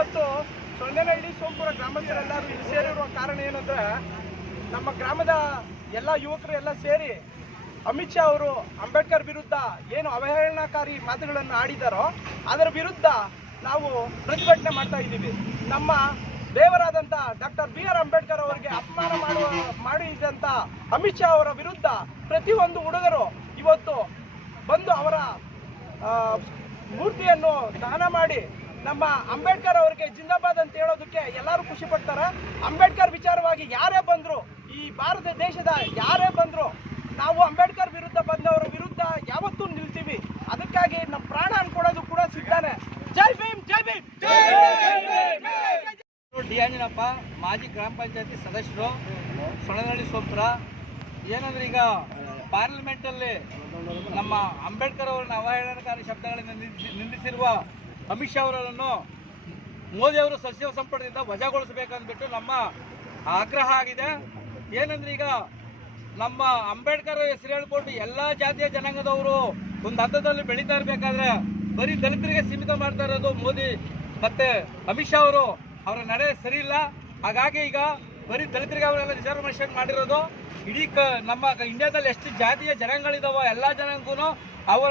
ಇವತ್ತು ಸೊನ್ನೆನಹಳ್ಳಿ ಸೋಂಪುರ ಗ್ರಾಮಸ್ಥರೆಲ್ಲರೂ ಇಲ್ಲಿ ಸೇರಿರುವ ಕಾರಣ ಏನಂದ್ರೆ, ನಮ್ಮ ಗ್ರಾಮದ ಎಲ್ಲ ಯುವಕರು ಎಲ್ಲ ಸೇರಿ ಅಮಿತ್ ಶಾ ಅವರು ಅಂಬೇಡ್ಕರ್ ವಿರುದ್ಧ ಏನು ಅವಹೇಳನಕಾರಿ ಮಾತುಗಳನ್ನು ಆಡಿದಾರೋ, ಅದರ ವಿರುದ್ಧ ನಾವು ಪ್ರತಿಭಟನೆ ಮಾಡ್ತಾ ಇದ್ದೀವಿ. ನಮ್ಮ ದೇವರಾದಂಥ ಡಾಕ್ಟರ್ ಬಿ ಆರ್ ಅಂಬೇಡ್ಕರ್ ಅವರಿಗೆ ಅಪಮಾನ ಮಾಡುವ, ಮಾಡಿದಂಥ ಅಮಿತ್ ಶಾ ಅವರ ವಿರುದ್ಧ ಪ್ರತಿಯೊಂದು ಹುಡುಗರು ಇವತ್ತು ಬಂದು ಅವರ ಮೂರ್ತಿಯನ್ನು ದಾನ ಮಾಡಿ ನಮ್ಮ ಅಂಬೇಡ್ಕರ್ ಅವರಿಗೆ ಜಿಂದಾಬಾದ್ ಅಂತ ಹೇಳೋದಕ್ಕೆ ಎಲ್ಲರೂ ಖುಷಿ ಪಡ್ತಾರೆ. ಅಂಬೇಡ್ಕರ್ ವಿಚಾರವಾಗಿ ಯಾರೇ ಬಂದ್ರು, ಈ ಭಾರತ ದೇಶದ ಯಾರೇ ಬಂದ್ರು, ನಾವು ಅಂಬೇಡ್ಕರ್ ವಿರುದ್ಧ ಬಂದವರ ವಿರುದ್ಧ ಯಾವತ್ತೂ ನಿಲ್ತೀವಿ. ಅದಕ್ಕಾಗಿ ನಮ್ಮ ಪ್ರಾಣ ಅನ್ಕೊಡೋದು ಕೂಡ ಸಿಗ್ತಾನೆ. ಜೈ ಭೀಮ್ ಜೈ ಭೀಮ್ ಡಿ ಆಂಜನಪ್ಪ ಮಾಜಿ ಗ್ರಾಮ ಪಂಚಾಯತಿ ಸದಸ್ಯರು ಸೊಳನಹಳ್ಳಿ ಸೋತ್ರ. ಏನಂದ್ರೆ ಈಗ ಪಾರ್ಲಿಮೆಂಟಲ್ಲಿ ನಮ್ಮ ಅಂಬೇಡ್ಕರ್ ಅವರನ್ನ ಅವಹೇಳನಕಾರಿ ಶಬ್ದಗಳಿಂದ ನಿಂದಿಸಿ- ನಿಂದಿಸಿರುವ ಅಮಿತ್ ಶಾ ಅವರನ್ನು ಮೋದಿ ಅವರು ಸಚಿವ ಸಂಪುಟದಿಂದ ವಜಾಗೊಳಿಸಬೇಕಂದ್ಬಿಟ್ಟು ನಮ್ಮ ಆಗ್ರಹ ಆಗಿದೆ. ಏನಂದ್ರೆ ಈಗ ನಮ್ಮ ಅಂಬೇಡ್ಕರ್ ಹೆಸರು ಹೇಳ್ಕೊಂಡು ಎಲ್ಲ ಜಾತಿಯ ಜನಾಂಗದವರು ಒಂದು ಹಂತದಲ್ಲಿ ಬೆಳೀತಾ ಇರಬೇಕಾದ್ರೆ ಬರೀ ದಲಿತರಿಗೆ ಸೀಮಿತ ಮಾಡ್ತಾ ಇರೋದು ಮೋದಿ ಮತ್ತೆ ಅಮಿತ್ ಶಾ ಅವರು. ಅವರ ನಡೆ ಸರಿ ಇಲ್ಲ. ಹಾಗಾಗಿ ಈಗ ಬರೀ ದಲಿತರಿಗೆ ಅವರೆಲ್ಲ ರಿಸರ್ವೇಷನ್ ಮಾಡಿರೋದು. ಇಡೀ ನಮ್ಮ ಇಂಡಿಯಾದಲ್ಲಿ ಎಷ್ಟು ಜಾತಿಯ ಜನಾಂಗಗಳಿದಾವೋ ಎಲ್ಲ ಜನಾಂಗೂ ಅವರ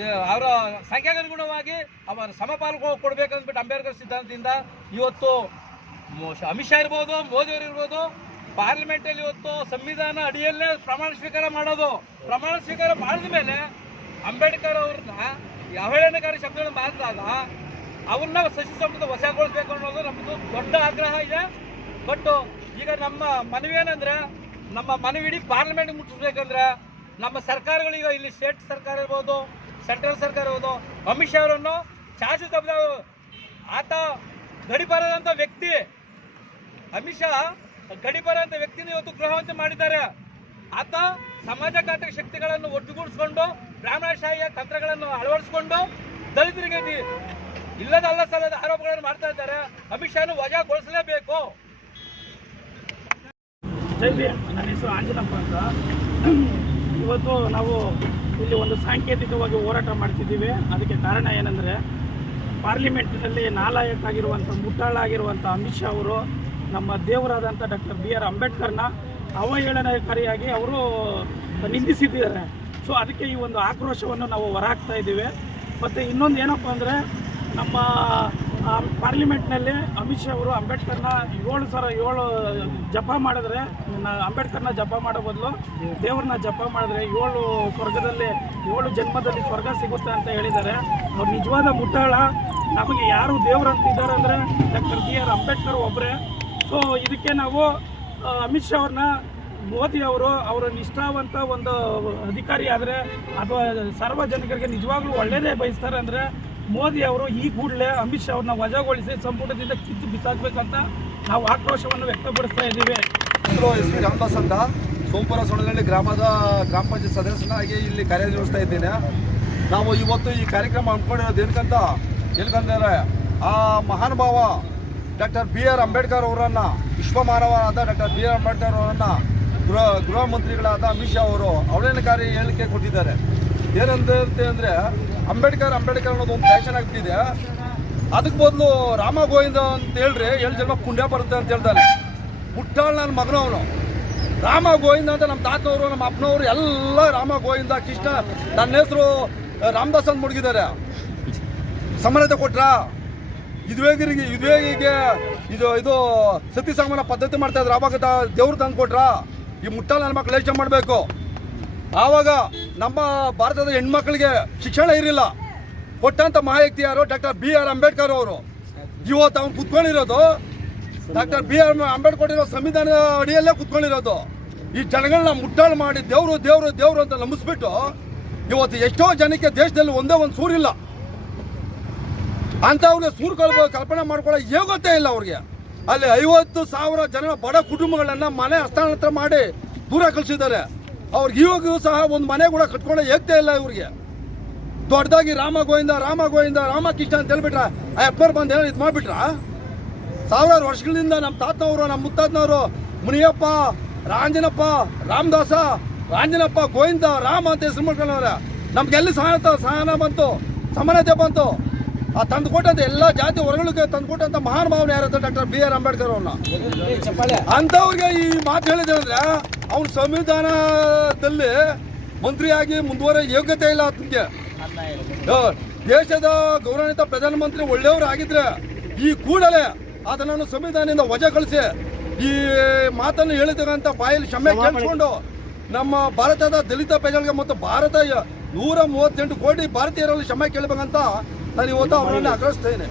ಅವರ ಸಂಖ್ಯೆಗನುಗುಣವಾಗಿ ಅವರ ಸಮಪಾಲು ಕೊಡಬೇಕಂದ್ಬಿಟ್ಟು ಅಂಬೇಡ್ಕರ್ ಸಿದ್ಧಾಂತದಿಂದ ಇವತ್ತು ಅಮಿತ್ ಶಾ ಇರ್ಬೋದು, ಮೋದಿ ಅವರು ಇರ್ಬೋದು, ಪಾರ್ಲಿಮೆಂಟಲ್ಲಿ ಇವತ್ತು ಸಂವಿಧಾನ ಅಡಿಯಲ್ಲೇ ಪ್ರಮಾಣ ಸ್ವೀಕಾರ ಮಾಡೋದು. ಪ್ರಮಾಣ ಸ್ವೀಕಾರ ಮಾಡಿದ ಮೇಲೆ ಅಂಬೇಡ್ಕರ್ ಅವ್ರನ್ನ ಅವಹೇಳನಕಾರಿ ಶಬ್ದಗಳನ್ನು ಮಾಡಿದಾಗ ಅವ್ರನ್ನ ಸಚಿವ ಸಂಪುಟ ವಶಗೊಳಿಸ್ಬೇಕು ಅನ್ನೋದು ನಮ್ಮದು ದೊಡ್ಡ ಆಗ್ರಹ ಇದೆ. ಬಟ್ ಈಗ ನಮ್ಮ ಮನವಿ ಏನಂದ್ರೆ, ನಮ್ಮ ಮನವಿ ಇಡೀ ಪಾರ್ಲಿಮೆಂಟ್ ಮುಟ್ಟಿಸ್ಬೇಕಂದ್ರೆ ನಮ್ಮ ಸರ್ಕಾರಗಳು ಈಗ ಇಲ್ಲಿ ಸ್ಟೇಟ್ ಸರ್ಕಾರ ಇರ್ಬೋದು ಸೆಂಟ್ರಲ್ ಸರ್ಕಾರ ಹೌದು. ಅಮಿತ್ ಶಾ ಅವರನ್ನು ಚಾಚು ತಪ್ಪದ ಆತ ಗಡಿಪಾರದಂತ ವ್ಯಕ್ತಿ. ಅಮಿತ್ ಶಾ ಗಡಿಪಾರ ಅಂತ ವ್ಯಕ್ತಿನ ಇವತ್ತು ಗೃಹವಂತ ಮಾಡಿದ್ದಾರೆ. ಆತ ಸಮಾಜಘಾತಕ ಶಕ್ತಿಗಳನ್ನು ಒಟ್ಟುಗೂಡಿಸ್ಕೊಂಡು ಬ್ರಾಹ್ಮಣಶಾಹಿಯ ತಂತ್ರಗಳನ್ನು ಅಳವಡಿಸಿಕೊಂಡು ದಲಿತರಿಗೆ ಇಲ್ಲದ ಅಲ್ಲ ಸಲ್ಲದ ಆರೋಪಗಳನ್ನು ಮಾಡ್ತಾ ಇದ್ದಾರೆ. ಅಮಿತ್ ಶಾನು ವಜಾಗೊಳಿಸಲೇಬೇಕು. ನನ್ನ ಹೆಸರು ಆಂಜನಪ್ಪ ಅಂತ. ಇವತ್ತು ನಾವು ಇಲ್ಲಿ ಒಂದು ಸಾಂಕೇತಿಕವಾಗಿ ಹೋರಾಟ ಮಾಡ್ತಿದ್ದೀವಿ. ಅದಕ್ಕೆ ಕಾರಣ ಏನಂದರೆ, ಪಾರ್ಲಿಮೆಂಟಿನಲ್ಲಿ ನಾಲಾಯಕ್ಕಾಗಿರುವಂಥ, ಮುಟ್ಟಾಳಾಗಿರುವಂಥ ಅಮಿತ್ ಶಾ ಅವರು ನಮ್ಮ ದೇವರಾದಂಥ ಡಾಕ್ಟರ್ ಬಿ ಆರ್ ಅಂಬೇಡ್ಕರ್ನ ಅವಹೇಳನಕಾರಿಯಾಗಿ ಅವರು ನಿಂದಿಸಿದ್ದಾರೆ. ಸೊ ಅದಕ್ಕೆ ಈ ಒಂದು ಆಕ್ರೋಶವನ್ನು ನಾವು ಹೊರಹಾಕ್ತಾ ಇದ್ದೀವಿ. ಮತ್ತು ಇನ್ನೊಂದು ಏನಪ್ಪ ಅಂದರೆ, ನಮ್ಮ ಪಾರ್ಲಿಮೆಂಟ್ನಲ್ಲಿ ಅಮಿತ್ ಶಾ ಅವರು ಅಂಬೇಡ್ಕರ್ನ ಏಳು ಸಾವಿರ ಏಳು ಜಪ ಮಾಡಿದ್ರೆ ಅಂಬೇಡ್ಕರ್ನ ಜಪ ಮಾಡೋ ಬದಲು ದೇವ್ರನ್ನ ಜಪ ಮಾಡಿದ್ರೆ ಏಳು ಸ್ವರ್ಗದಲ್ಲಿ, ಏಳು ಜನ್ಮದಲ್ಲಿ ಸ್ವರ್ಗ ಸಿಗುತ್ತೆ ಅಂತ ಹೇಳಿದ್ದಾರೆ. ಅವ್ರು ನಿಜವಾದ ಮುಟ್ಟಾಳ ನಮಗೆ ಯಾರು ದೇವ್ರು ಅಂತಿದ್ದಾರೆ ಅಂದರೆ ಡಾಕ್ಟರ್ ಬಿ ಆರ್ ಅಂಬೇಡ್ಕರ್ ಒಬ್ಬರೇ ಸೊ ಇದಕ್ಕೆ ನಾವು ಅಮಿತ್ ಶಾ ಅವ್ರನ್ನ ಮೋದಿ ಅವರು ಅವರ ನಿಷ್ಠಾವಂತ ಒಂದು ಅಧಿಕಾರಿ ಆದರೆ ಅಥವಾ ಸಾರ್ವಜನಿಕರಿಗೆ ನಿಜವಾಗ್ಲೂ ಒಳ್ಳೆಯದೇ ಬಯಸ್ತಾರೆ ಅಂದರೆ ಮೋದಿ ಅವರು ಈ ಕೂಡಲೇ ಅಮಿತ್ ಶಾ ಅವ್ರನ್ನ ವಜಾಗೊಳಿಸಿ ಸಂಪುಟದಿಂದ ಕಿತ್ತು ಬಿಸಾಕ್ಬೇಕಂತ ನಾವು ಆಕ್ರೋಶವನ್ನು ವ್ಯಕ್ತಪಡಿಸ್ತಾ ಇದ್ದೀವಿ. ಎಸ್ ಪಿ ರಾಮದಾಸ್ ಅಂತ. ಸೋಂಪುರ ಸೋಣಗಳಲ್ಲಿ ಗ್ರಾಮದ ಗ್ರಾಮ ಪಂಚಾಯತ್ ಸದಸ್ಯನಾಗಿ ಇಲ್ಲಿ ಕಾರ್ಯನಿರ್ವಹಿಸ್ತಾ ಇದ್ದೇನೆ. ನಾವು ಇವತ್ತು ಈ ಕಾರ್ಯಕ್ರಮ ಹಮ್ಮಿಕೊಂಡಿರೋದು ಏನಕ್ಕಂತ ಏನಕ್ಕಂದ್ರೆ ಆ ಮಹಾನುಭಾವ ಡಾಕ್ಟರ್ ಬಿ ಆರ್ ಅಂಬೇಡ್ಕರ್ ಅವರನ್ನು, ವಿಶ್ವಮಾನವರಾದ ಡಾಕ್ಟರ್ ಬಿ ಆರ್ ಅಂಬೇಡ್ಕರ್ ಅವರನ್ನು ಗೃಹ ಗೃಹ ಮಂತ್ರಿಗಳಾದ ಅಮಿತ್ ಶಾ ಅವರು ಅವಹೇಳನಕಾರಿ ಹೇಳಿಕೆ ಕೊಟ್ಟಿದ್ದಾರೆ. ಏನಂತ ಅಂದರೆ ಅಂಬೇಡ್ಕರ್ ಅಂಬೇಡ್ಕರ್ ಅನ್ನೋದು ಒಂದು ಫ್ಯಾಷನ್ ಆಗ್ತಿದೆ ಅದಕ್ಕೆ ಬದಲು ರಾಮ ಗೋವಿಂದ ಅಂತ ಹೇಳ್ರಿ ಏಳು ಜನ್ಮ ಪುಣ್ಯ ಬರುತ್ತೆ ಅಂತ ಹೇಳ್ತಾನೆ. ಮುಟ್ಟಾಳ್ ನನ್ನ ಮಗನ ಅವನು. ರಾಮ ಗೋವಿಂದ ಅಂತ ನಮ್ಮ ತಾತನವರು ನಮ್ಮ ಅಪ್ಪನವರು ಎಲ್ಲ ರಾಮ ಗೋವಿಂದ, ಕೃಷ್ಣ, ನನ್ನ ಹೆಸರು ರಾಮದಾಸ್ ಅಂತ ಮುಡುಗಿದ್ದಾರೆ. ಸಮಾನತೆ ಕೊಟ್ರ? ಇದ್ವೇಗಿರಿಗೆ, ಇದುವೇಗಿಗೆ ಇದು ಇದು ಸತಿ ಸಮಾನ ಪದ್ಧತಿ ಮಾಡ್ತಾ ಇದ್ರು. ಆವಾಗ ದೇವ್ರು ತಂದು ಕೊಟ್ರ ಈ ಮುಟ್ಟಾಳ್ ನನ್ನ ಮಕ್ಳು ಯೋಚನೆ ಮಾಡಬೇಕು. ಆವಾಗ ನಮ್ಮ ಭಾರತದ ಹೆಣ್ಮಕ್ಳಿಗೆ ಶಿಕ್ಷಣ ಇರಲಿಲ್ಲ. ಕೊಟ್ಟಂತ ಮಾಹಿತಿ ಯಾರು ಡಾಕ್ಟರ್ ಬಿ ಆರ್ ಅಂಬೇಡ್ಕರ್ ಅವರು. ಇವತ್ತು ಅವ್ನು ಕುತ್ಕೊಂಡಿರೋದು ಡಾಕ್ಟರ್ ಬಿ ಆರ್ ಅಂಬೇಡ್ಕರ್ ಇರೋ ಸಂವಿಧಾನ ಅಡಿಯಲ್ಲೇ ಕುತ್ಕೊಂಡಿರೋದು. ಈ ಜನಗಳನ್ನ ಮುಟ್ಟಾಳು ಮಾಡಿ ದೇವರು ದೇವರು ದೇವರು ಅಂತ ನಂಬಿಸ್ಬಿಟ್ಟು ಇವತ್ತು ಎಷ್ಟೋ ಜನಕ್ಕೆ ದೇಶದಲ್ಲಿ ಒಂದೇ ಒಂದು ಸೂರಿಲ್ಲ. ಅಂಥವ್ರಿಗೆ ಸೂರು ಕಲ್ಪ, ಕಲ್ಪನೆ ಮಾಡ್ಕೊಳ್ಳೋ ಯೋಗತೆ ಇಲ್ಲ ಅವ್ರಿಗೆ. ಅಲ್ಲಿ ಐವತ್ತು ಸಾವಿರ ಜನ ಬಡ ಕುಟುಂಬಗಳನ್ನ ಮನೆ ಹಸ್ತಾಂತರ ಮಾಡಿ ದೂರ ಕಳಿಸಿದ್ದಾರೆ. ಅವ್ರಿಗೆ ಇವಾಗೂ ಸಹ ಒಂದು ಮನೆ ಕೂಡ ಕಟ್ಕೊಳ್ಳೋ ಯೋಗ್ಯತೆ ಇಲ್ಲ ಇವ್ರಿಗೆ. ದೊಡ್ಡದಾಗಿ ರಾಮ ಗೋವಿಂದ ರಾಮ ಗೋವಿಂದ, ರಾಮಕೃಷ್ಣ ಅಂತ ಹೇಳ್ಬಿಟ್ರ ಆ ಅಪ್ಪರ್ ಬಂದು ಹೇಳಿ ಇದು ಮಾಡ್ಬಿಟ್ರ? ಸಾವಿರಾರು ವರ್ಷಗಳಿಂದ ನಮ್ಮ ತಾತನವರು ನಮ್ಮ ಮುತ್ತಾತನವರು ಮುನಿಯಪ್ಪ, ರಾಂಜನಪ್ಪ, ರಾಮದಾಸ, ರಾಂಜನಪ್ಪ, ಗೋವಿಂದ, ರಾಮ ಅಂತ ಹೆಸರು ಮಾಡ್ಕೊಂಡವ್ರೆ. ನಮ್ಗೆ ಎಲ್ಲಿ ಸಹನ ಸಹನ ಬಂತು, ಸಮಾನತೆ ಬಂತು. ಆ ತಂದುಕೊಟ್ಟಂತ ಎಲ್ಲ ಜಾತಿ ವರ್ಗಗಳಿಗೆ ತಂದುಕೊಟ್ಟಂತ ಮಹಾನ್ ಭಾವನೆ ಯಾರಂತ ಡಾಕ್ಟರ್ ಬಿ ಆರ್ ಅಂಬೇಡ್ಕರ್ ಅವ್ರನ್ನ. ಅಂಥವ್ರಿಗೆ ಈ ಮಾತು ಹೇಳಿದೆ ಅಂದ್ರೆ ಅವ್ನ ಸಂವಿಧಾನದಲ್ಲಿ ಮಂತ್ರಿಯಾಗಿ ಮುಂದುವರೆ ಯೋಗ್ಯತೆ ಇಲ್ಲ ಆತನಿಗೆ. ದೇಶದ ಗೌರವಾನ್ವಿತ ಪ್ರಧಾನಮಂತ್ರಿ ಒಳ್ಳೆಯವರು ಆಗಿದ್ರೆ ಈ ಕೂಡಲೇ ಅದನ್ನು ಸಂವಿಧಾನದಿಂದ ವಜಾಗೊಳಿಸಿ ಈ ಮಾತನ್ನು ಹೇಳಿದಂತ ಬಾಯಲ್ಲಿ ಕ್ಷಮೆ ಕೇಳಿಸ್ಕೊಂಡು ನಮ್ಮ ಭಾರತದ ದಲಿತ ಪ್ರಜೆಗಳಿಗೆ ಮತ್ತು ಭಾರತ ನೂರ ಮೂವತ್ತೆಂಟು ಕೋಟಿ ಭಾರತೀಯರಲ್ಲಿ ಕ್ಷಮೆ ಕೇಳಬೇಕಂತ ನಾನು ಇವತ್ತು ಅವರನ್ನು ಆಗ್ರಹಿಸ್ತೇನೆ